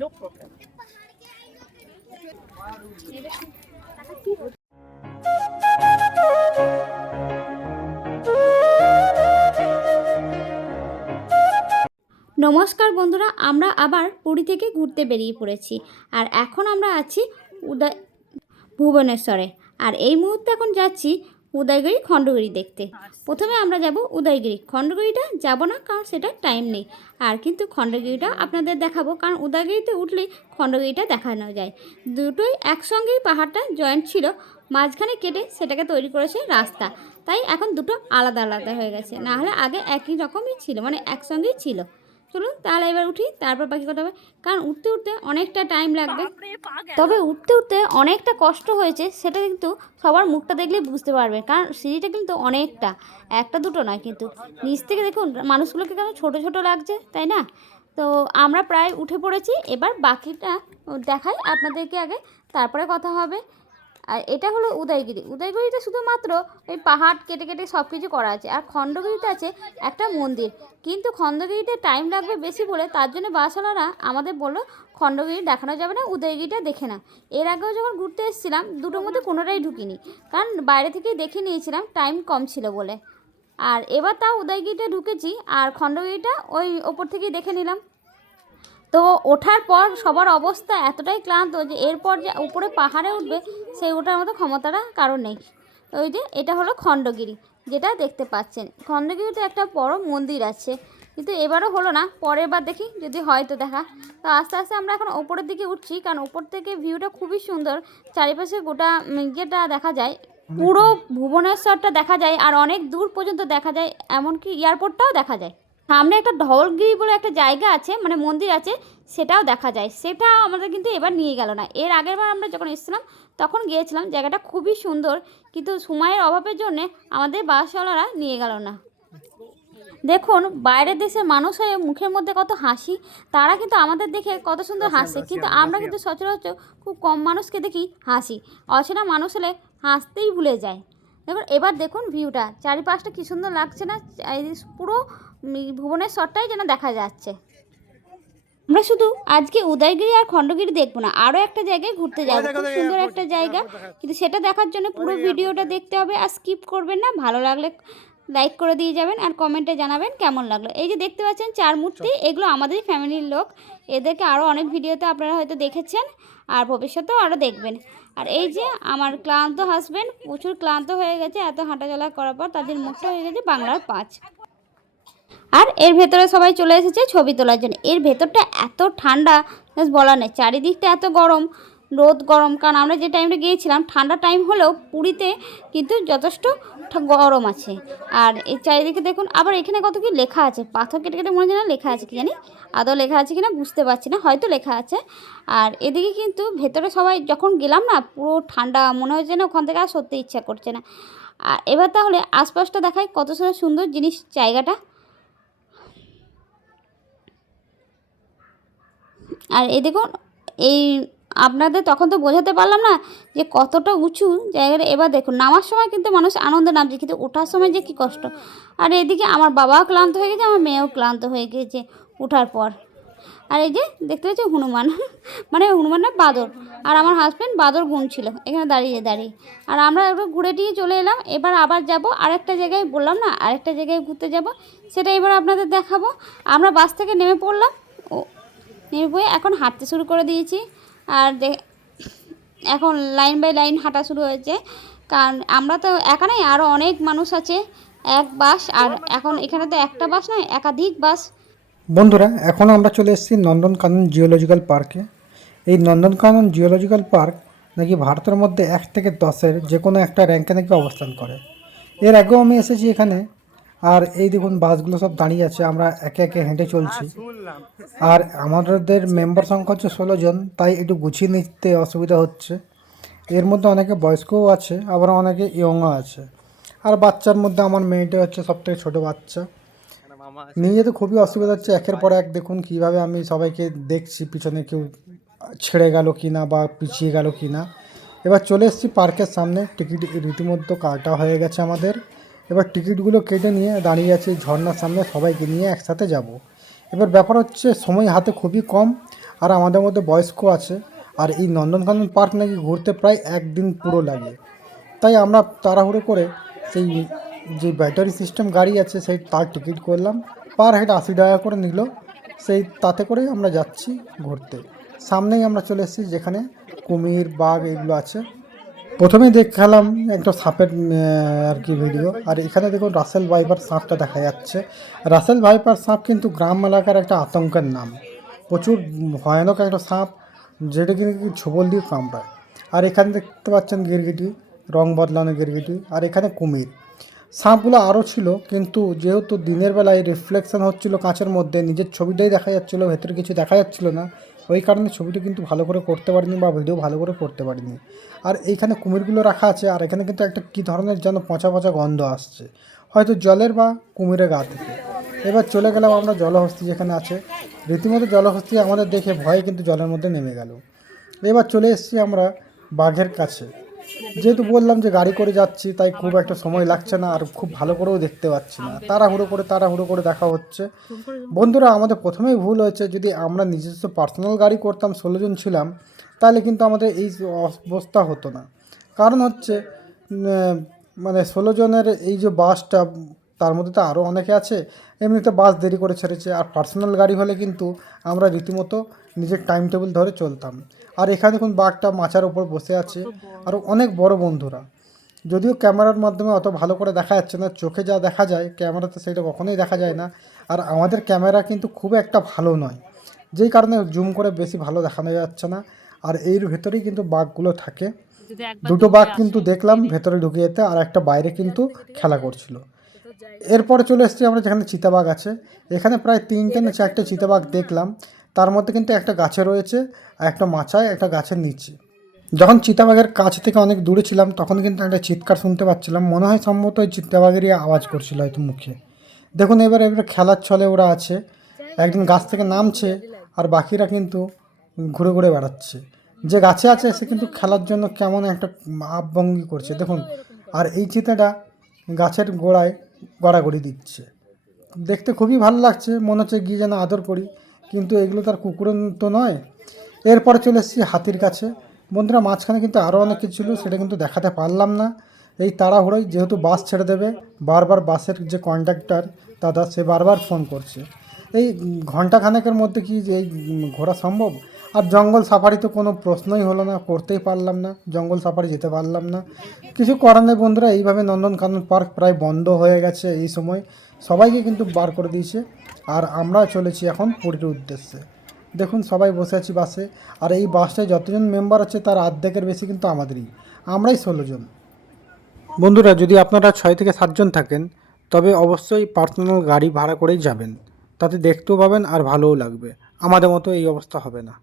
No problem. নমস্কার বন্ধুরা, আমরা আবার পুরী থেকে ঘুরতে বেরিয়ে পড়েছি। আর এখন আমরা আছি ভুবনেশ্বরে। আর এই মুহূর্তে এখন যাচ্ছি উদয়গিরি খণ্ডগিরি দেখতে। প্রথমে আমরা যাব উদয়গিরি, খণ্ডগিরিটা যাব না কারণ সেটা টাইম নেই। আর কিন্তু খণ্ডগিরিটা আপনাদের দেখাবো, কারণ উদয়গিরিতে উঠলেই খণ্ডগিরিটা দেখানো যায়। দুটোই একসঙ্গেই পাহাড়টা জয়েন্ট ছিল, মাঝখানে কেটে সেটাকে তৈরি করেছে রাস্তা, তাই এখন দুটো আলাদা আলাদা হয়ে গেছে। না হলে আগে একই রকমই ছিল, মানে একসঙ্গেই ছিল। চলুন তাহলে এবার উঠি, তারপর বাকি কথা হবে, কারণ উঠতে উঠতে অনেকটা টাইম লাগবে। তবে উঠতে উঠতে অনেকটা কষ্ট হয়েছে সেটা কিন্তু সবার মুখটা দেখলেই বুঝতে পারবে, কারণ সিঁড়িটা কিন্তু অনেকটা, একটা দুটো নয়। কিন্তু নিচ থেকে দেখুন মানুষগুলোকে কেমন ছোটো ছোটো লাগছে, তাই না? তো আমরা প্রায় উঠে পড়েছি, এবার বাকিটা দেখাই আপনাদেরকে আগে, তারপরে কথা হবে। আর এটা হলো উদয়গিরি। উদয়গিরিতে শুধুমাত্র ওই পাহাড় কেটে কেটে সব কিছু করা আছে। আর খণ্ডগিরিতে আছে একটা মন্দির, কিন্তু খণ্ডগিরিতে টাইম লাগবে বেশি বলে তার জন্য বাসওয়ালারা আমাদের বললো খণ্ডগিরি দেখানো যাবে না, উদয়গিরিটা দেখে না। এর আগেও যখন ঘুরতে এসেছিলাম দুটোর মধ্যে কোনোটাই ঢুকিনি, কারণ বাইরে থেকেই দেখে নিয়েছিলাম, টাইম কম ছিল বলে। আর এবার তাও উদয়গিরিটা ঢুকেছি, আর খণ্ডগিরিটা ওই ওপর থেকেই দেখে নিলাম। তো ওঠার পর সবার অবস্থা এতটাই ক্লান্ত যে এরপর যে উপরে পাহাড়ে উঠবে সেই ওঠার মতো ক্ষমতাটা কারণ নেই। ওই যে এটা হলো খণ্ডগিরি, যেটা দেখতে পাচ্ছেন। খণ্ডগিরিতে একটা বড় মন্দির আছে, কিন্তু এবারও হলো না, পরের বার দেখি যদি হয়তো দেখা। তো আস্তে আস্তে আমরা এখন ওপরের দিকে উঠছি, কারণ ওপর থেকে ভিউটা খুবই সুন্দর, চারিপাশে গোটা ইয়েটা দেখা যায়, পুরো ভুবনেশ্বরটা দেখা যায়, আর অনেক দূর পর্যন্ত দেখা যায়, এমনকি এয়ারপোর্টটাও দেখা যায়। সামনে একটা ধওলগিরি বলে একটা জায়গা আছে, মানে মন্দির আছে, সেটাও দেখা যায়। সেটা আমাদের কিন্তু এবার নিয়ে গেল না। এর আগের বার আমরা যখন এসেছিলাম তখন গিয়েছিলাম, জায়গাটা খুবই সুন্দর, কিন্তু সময়ের অভাবের জন্যে আমাদের বাসওয়ালারা নিয়ে গেল না। দেখুন বাইরের দেশের মানুষ হয়ে মুখের মধ্যে কত হাসি, তারা কিন্তু আমাদের দেখে কত সুন্দর হাসে, কিন্তু আমরা কিন্তু সচরাচর খুব কম মানুষকে দেখি হাসি। অচেনা মানুষ হলে হাসতেই ভুলে যায়। দেখুন এবার দেখুন ভিউটা, চারিপাশটা কী সুন্দর লাগছে না? পুরো ভুবনেশ্বরটাই যেন দেখা যাচ্ছে। আমরা শুধু আজকে উদয়গিরি আর খণ্ডগিরি দেখবো না, আরও একটা জায়গায় ঘুরতে যাবো, খুব সুন্দর একটা জায়গা, কিন্তু সেটা দেখার জন্য পুরো ভিডিওটা দেখতে হবে, আর স্কিপ করবেন না। ভালো লাগলে লাইক করে দিয়ে যাবেন, আর কমেন্টে জানাবেন কেমন লাগলো। এই যে দেখতে পাচ্ছেন চার মূর্তি, এগুলো আমাদেরই ফ্যামিলির লোক, এদেরকে আরও অনেক ভিডিওতে আপনারা হয়তো দেখেছেন, আর ভবিষ্যতেও আরও দেখবেন। আর এই যে আমার ক্লান্ত হাসবেন্ড, প্রচুর ক্লান্ত হয়ে গেছে এত হাঁটাচলা করার পর, তাদের মুখটা হয়ে গেছে বাংলার 5। আর এর ভেতরে সবাই চলে এসেছে ছবি তোলার জন্য। এর ভেতরটা এত ঠান্ডা বলা নেই, চারিদিকটা এত গরম, রোদ গরম, কারণ আমরা যে টাইমটা গিয়েছিলাম ঠান্ডা টাইম হলেও পুরীতে কিন্তু যথেষ্ট গরম আছে। আর এই চারিদিকে দেখুন, আবার এখানে কত কি লেখা আছে, পাথর কেটে কেটে মনে হয় না লেখা আছে, কি জানি আদৌ লেখা আছে কিনা বুঝতে পারছি না, হয়তো লেখা আছে। আর এদিকে কিন্তু ভেতরে সবাই যখন গেলাম না, পুরো ঠান্ডা, মনে হচ্ছে না ওখান থেকে আর সত্যি ইচ্ছা করছে না। আর এবার তাহলে আশপাশটা দেখায়, কত সুন্দর জিনিস জায়গাটা। আর এই দেখুন, এই আপনাদের তখন তো বোঝাতে পারলাম না যে কতটা উঁচু জায়গাটা। এবার দেখুন নামার সময় কিন্তু মানুষ আনন্দে নামছে, কিন্তু ওঠার সময় যে কী কষ্ট। আর এদিকে আমার বাবাও ক্লান্ত হয়ে গেছে, আমার মেয়েও ক্লান্ত হয়ে গেছে ওঠার পর। আর এই যে দেখতে পাচ্ছি হনুমান, মানে হনুমান না, বাদর। আর আমার হাজব্যান্ড বাদর গুনছিল এখানে দাঁড়িয়ে দাঁড়িয়ে। আর আমরা একটু ঘুরে টিয়ে চলে এলাম। এবার আবার যাব আরেকটা জায়গায়, বললাম না আরেকটা জায়গায় ঘুরতে যাব, সেটা এবার আপনাদের দেখাবো। আমরা বাস থেকে নেমে পড়লাম, নেমে পড়ে এখন হাঁটতে শুরু করে দিয়েছি। আর এখন লাইন বাই লাইন হাঁটা শুরু হয়েছে, কারণ আমরা তো একা নয়, আরও অনেক মানুষ আছে, এক বাস। আর এখন এখানে তো একটা বাস নয়, একাধিক বাস। বন্ধুরা এখন আমরা চলে এসেছি নন্দনকানন জিওলজিক্যাল পার্কে। এই নন্দনকানন জিওলজিক্যাল পার্ক নাকি ভারতের মধ্যে 1 থেকে 10-এর যে কোনো একটা র্যাঙ্কে নাকি অবস্থান করে। এর আগেও আমি এসেছি এখানে। আর এই দেখুন বাসগুলো সব দাঁড়িয়ে আছে, আমরা একে একে হেঁটে চলছি। আর আমাদের মেম্বার সংখ্যা হচ্ছে 16 জন, তাই একটু গুছিয়ে নিতে অসুবিধা হচ্ছে। এর মধ্যে অনেকে বয়স্কও আছে, আবার অনেকে ইয়ংও আছে। আর বাচ্চার মধ্যে আমার মেয়েটা হচ্ছে সবথেকে ছোটো বাচ্চা, নিয়ে যেতে খুবই অসুবিধা হচ্ছে। একের পর এক দেখুন কীভাবে আমি সবাইকে দেখছি, পিছনে কেউ ছেড়ে গেল কি না বা পিছিয়ে গেল কি না। এবার চলে এসেছি পার্কের সামনে, টিকিট রীতিমতো কাটা হয়ে গেছে আমাদের। এবার টিকিটগুলো কেটে নিয়ে দাঁড়িয়ে আছি ঝর্ণার সামনে, সবাইকে নিয়ে একসাথে যাব। এবার ব্যাপার হচ্ছে সময় হাতে খুবই কম, আর আমাদের মধ্যে বয়স্ক আছে। আর এই নন্দনকানন পার্ক নাকি ঘুরতে প্রায় একদিন পুরো লাগে। তাই আমরা তাড়াহুড়ো করে সেই যে ব্যাটারি সিস্টেম গাড়ি আছে সেই তার টিকিট করলাম, পার হেড 80 টাকা করে নিল। সেই তাতে করেই আমরা যাচ্ছি ঘুরতে। সামনেই আমরা চলে এসেছি যেখানে কুমির, বাঘ এগুলো আছে। প্রথমেই দেখালাম একটা সাপের আর কি ভিডিও। আর এখানে দেখুন রাসেল ভাইপার সাপটা দেখা যাচ্ছে। রাসেল ভাইপার সাপ কিন্তু গ্রাম এলাকার একটা আতঙ্কের নাম। প্রচুর ভয়ানক একটা সাপ, যেটা কিন্তু ছোবল দিয়ে কামড়ায়। আর এখানে দেখতে পাচ্ছেন গিরগিটি, রং বদলানো গিরগিটি। আর এখানে কুমির। সাপগুলো আরও ছিল, কিন্তু যেহেতু দিনের বেলায় রিফ্লেকশন হচ্ছিল কাঁচের মধ্যে, নিজের ছবিটাই দেখা যাচ্ছিল, ভেতরে কিছু দেখা যাচ্ছিল না। ওই কারণে ছবিটা কিন্তু ভালো করে করতে পারিনি বা ভিডিও ভালো করে করতে পারিনি। আর এইখানে কুমিরগুলো রাখা আছে। আর এখানে কিন্তু একটা কী ধরনের যেন পচা পচা গন্ধ আসছে, হয়তো জলের বা কুমিরের গা থেকে। এবার চলে গেলাম আমরা জলহস্তি যেখানে আছে। রীতিমতো জলহস্তি আমাদের দেখে ভয়ে কিন্তু জলের মধ্যে নেমে গেল। এবার চলে এসেছি আমরা বাঘের কাছে। যেহেতু বললাম যে গাড়ি করে যাচ্ছি, তাই খুব একটা সময় লাগছে না, আর খুব ভালো করেও দেখতে পাচ্ছি না। তাড়াহুড়ো করে দেখা হচ্ছে। বন্ধুরা, আমাদের প্রথমেই ভুল হয়েছে। যদি আমরা নিজস্ব পার্সোনাল গাড়ি করতাম, 16 জন ছিলাম, তাহলে কিন্তু আমাদের এই অবস্থা হতো না। কারণ হচ্ছে মানে 16 জনের এই যে বাসটা, তার মধ্যে তো আরও অনেকে আছে। এমনিতে বাস দেরি করে ছেড়েছে। আর পার্সোনাল গাড়ি হলে কিন্তু আমরা রীতিমতো নিজের টাইম টেবিল ধরে চলতাম। আর এখানে দেখুন বাঘটা মাচার উপর বসে আছে। আর অনেক বড় বন্ধুরা, যদিও ক্যামেরার মাধ্যমে অত ভালো করে দেখা যাচ্ছে না, চোখে যা দেখা যায় ক্যামেরাতে সেটা কখনোই দেখা যায় না। আর আমাদের ক্যামেরা কিন্তু খুব একটা ভালো নয়, যেই কারণে জুম করে বেশি ভালো দেখানো যাচ্ছে না। আর এর ভেতরেই কিন্তু বাঘগুলো থাকে। দুটো বাঘ কিন্তু দেখলাম ভেতরে ঢুকে যেতে, আর একটা বাইরে কিন্তু খেলা করছিল। এরপরে চলে এসেছি আমরা যেখানে চিতাবাঘ আছে। এখানে প্রায় 3টে না 4টে চিতাবাঘ দেখলাম। তার মধ্যে কিন্তু একটা গাছে রয়েছে, আর একটা মাচায়, একটা গাছের নিচে। যখন চিতাবাঘের কাছ থেকে অনেক দূরে ছিলাম, তখন কিন্তু একটা চিৎকার শুনতে পাচ্ছিলাম। মনে হয় সম্ভবত ওই চিতাবাঘেরই আওয়াজ করছিল হয়তো মুখে। দেখুন এবারে খেলার ছলে ওরা আছে। একজন গাছ থেকে নামছে, আর বাকিরা কিন্তু ঘুরে ঘুরে বেড়াচ্ছে। যে গাছে আছে সে কিন্তু খেলার জন্য কেমন একটা ভাবভঙ্গি করছে দেখুন। আর এই চিতাটা গাছের গোড়ায় গড়াগড়ি দিচ্ছে। দেখতে খুবই ভালো লাগছে, মনে হচ্ছে গিয়ে যেন আদর করি। কিন্তু এগুলো তার কুকুর তো নয়। এরপরে চলে এসেছি হাতির কাছে। বন্ধুরা, মাঝখানে কিন্তু আরও অনেক কিছু ছিল, সেটা কিন্তু দেখাতে পারলাম না এই তাড়াহুড়োয়। যেহেতু বাস ছেড়ে দেবে, বারবার বাসের যে কন্ডাক্টর দাদা, সে বারবার ফোন করছে। এই ঘন্টাখানেকের মধ্যে কি এই ঘোরা সম্ভব? আর জঙ্গল সাফারি তো কোনো প্রশ্নই হলো না, করতেই পারলাম না, জঙ্গল সাফারি যেতে পারলাম না। কিছু করার নেই বন্ধুরা, এইভাবে নন্দনকানন পার্ক প্রায় বন্ধ হয়ে গেছে এই সময়। সবাইকে কিন্তু বার করে দিয়েছে। আর আমরা চলেছি এখন পুরীর উদ্দেশ্যে। দেখুন সবাই বসে আছি বাসে। আর এই বাসটায় যতজন মেম্বার আছে তার অর্ধেকের বেশি কিন্তু আমাদেরই, আমরাই 16 জন। বন্ধুরা, যদি আপনারা 6 থেকে 7 জন থাকেন, তবে অবশ্যই পার্সোনাল গাড়ি ভাড়া করেই যাবেন। তাতে দেখতেও পাবেন আর ভালোও লাগবে। আমাদের মতো এই অবস্থা হবে না।